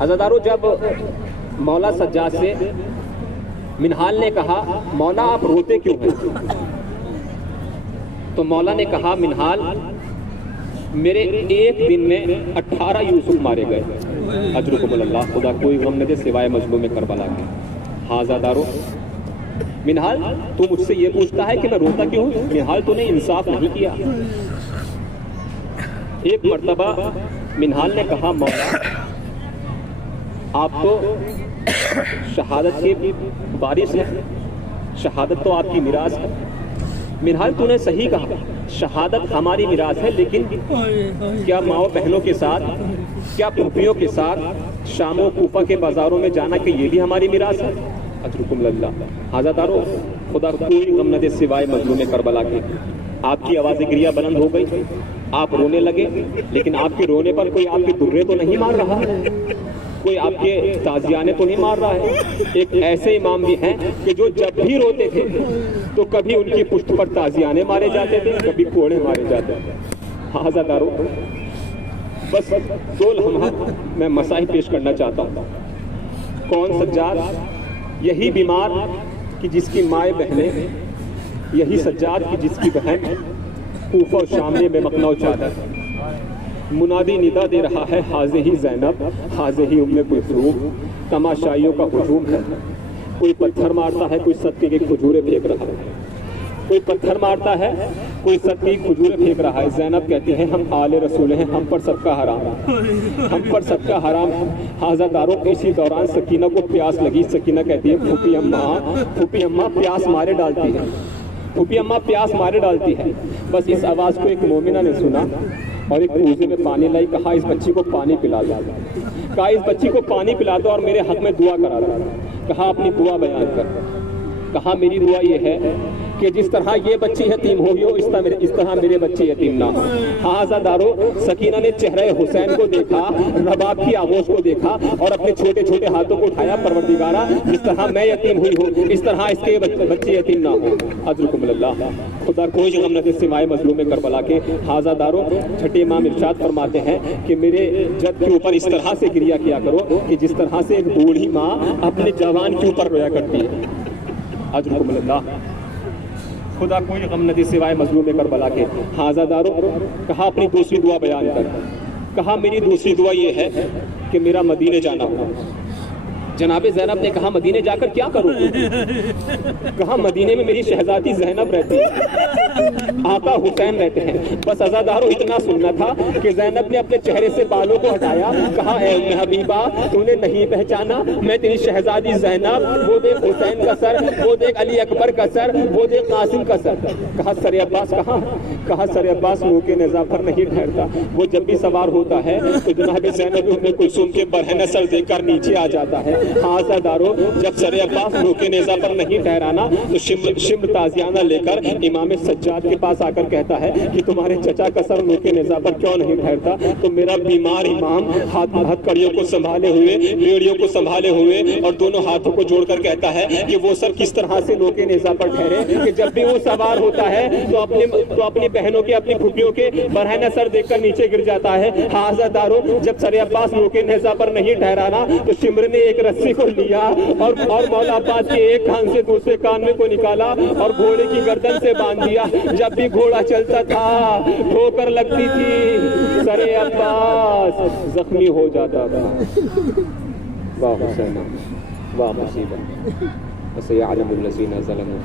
عزادارو، جب مولا سجاد سے منہال نے کہا مولا آپ روتے کیوں ہیں، تو مولا نے کہا منہال میرے ایک دن میں 18 یوسف مارے گئے، اجرکم اللہ، خدا کوئی غم نہ دے سوائے مظلوم کربلا کے۔ ہاں عزادارو، منہال تو مجھ سے یہ پوچھتا ہے کہ میں روتا کیوں ہوں؟ منہال تو نے انصاف نہیں کیا۔ ایک مرتبہ منہال نے کہا مولا آپ تو شہادت کے وارث ہیں، شہادت تو آپ کی میراث ہے۔ منہال تو نے صحیح کہا، شہادت ہماری میراث ہے، لیکن کیا ماؤں بہنوں کے ساتھ، کیا پھوپھیوں کے ساتھ شام و کوفہ کے بازاروں میں جانا کہ یہ بھی ہماری میراث ہے؟ اجرکم اللہ۔ عزادارو، خدا کوئی غم نہ دے سوائے مظلوم کربلا کے۔ آپ کی آواز گریہ بلند ہو گئی، آپ رونے لگے، لیکن آپ کے رونے پر کوئی آپ کے درے تو نہیں مار رہا ہے، کوئی آپ کے تازیانے تو نہیں مار رہا ہے۔ ایک ایسے امام بھی ہیں کہ جو جب بھی روتے تھے تو کبھی ان کی پشت پر تازیانے مارے جاتے تھے، کبھی کوڑے مارے جاتے تھے۔ ہاں عزادارو، بس دو لمحہ میں مسائل پیش کرنا چاہتا ہوں۔ کون سجاد؟ یہی بیمار کہ جس کی مائیں بہنیں، یہی سجاد کی جس کی بہن کوفہ و شام میں مقنع و چادر۔ منادی ندا دے رہا ہے حاضر ہی زینب، حاضر ہی ام کلثوم، تماشائیوں کا ہجوم ہے۔ کوئی پتھر مارتا ہے، کوئی صدقے کے کھجورے پھینک رہا ہے، کوئی پتھر مارتا ہے، کوئی صدقے کی کھجورے پھینک رہا ہے۔ زینب کہتی ہیں ہم آل رسول ہیں، ہم پر صدقہ حرام ہے، ہم پر صدقہ حرام ہے۔ عزادارو، اسی دوران سکینہ کو پیاس لگی۔ سکینہ کہتی ہے پھوپھی اماں پیاس مارے ڈالتی ہے، پھوپھی اماں پیاس مارے ڈالتی ہے۔ بس اس آواز کو ایک مومنہ نے سنا اور ایک کوزے میں پانی لائی، کہا اس بچی کو پانی پلا دو، کہا اس بچی کو پانی پلا دو اور میرے حق میں دعا کرا دو۔ کہا اپنی دعا بیان کر۔ کہا میری دعا یہ ہے کہ جس طرح یہ بچی یتیم ہوئی ہو، اس طرح میرے بچے یتیم نہ ہو۔ ہاں عزادارو، سکینہ نے چہرہ حسین کو دیکھا، رباب کی آغوش کو دیکھا اور اپنے چھوٹے چھوٹے ہاتھوں کو اٹھایا، پروردگارہ جس طرح میں یتیم ہوئی ہوں اس طرح اس کے بچے یتیم نہ ہو۔ اجرکم اللہ، خدا کوئی غم نہ دے سوائے مظلوم کربلا کے۔ ہاں عزادارو، چھٹے امام ارشاد فرماتے ہیں کہ میرے جد کے اوپر اس طرح سے گریہ کیا کرو کہ جس طرح سے ایک بوڑھی ماں اپنے جوان کے اوپر رویا کرتی ہے۔ اجرکم اللہ، خدا کوئی غم نہ دے سوائے مظلوم کربلا کے۔ ہاں عزادارو، کہا اپنی دوسری دعا بیان کر۔ کہا میری دوسری دعا یہ ہے کہ میرا مدینے جانا ہو۔ جناب زینب نے کہا مدینے جا کر کیا کروں؟ کہا مدینے میں میری شہزادی زینب رہتی ہے، آقا حسین رہتے ہیں۔ بس عزادارو اتنا سننا تھا کہ زینب نے اپنے چہرے سے بالوں کو ہٹایا، کہا اے ام حبیبہ تو نے نہیں پہچانا، میں تیری شہزادی زینب، وہ دیکھ حسین کا سر، وہ دیکھ علی اکبر کا سر، وہ دیکھ قاسم کا سر۔ کہا سر عباس کہاں؟ کہا سر عباس نوکے نیزہ پر نہیں ٹھہرتا، وہ جب بھی سوار ہوتا ہے تو جناب زینب ام کلثوم کے برہنہ سر دیکھ کر نیچے آ جاتا ہے۔ ہاں عزادارو، جب سر عباس نوکے نیزہ پر نہیں ٹھہرانا تو شمر تازیانہ لے کر امام سجاد کے پاس آ کر کہتا ہے کہ تمہارے چچا کا سر نوکے نیزہ پر کیوں نہیں ٹھہرتا؟ تو میرا بیمار امام ہاتھ کڑیوں کو سنبھالے ہوئے، بیڑیوں کو سنبھالے ہوئے اور دونوں ہاتھوں کو جوڑ کر کہتا ہے کہ وہ سر کس طرح سے نوکے نیزہ پر ٹھہرے کہ جب بھی وہ سوار ہوتا ہے تو اپنی بہنوں کے، اپنی پھوپھیوں کے برہنہ سر دیکھ کر نیچے گر جاتا ہے۔ ہاں عزادارو، جب سر عباس نوکے نیزہ پر نہیں ٹھہرانا تو شمر نے ایک رسی کو لیا اور مولا عباس کے ایک کان سے دوسرے کان میں کو نکالا اور گھوڑے کی گردن سے باندھ دیا۔ جب بھی گھوڑا چلتا تھا ٹھوکر لگتی تھی، سر عباس زخمی ہو جاتا تھا۔ واہ حسین، واہ مصیبت، وسيعلم الذين ظلموا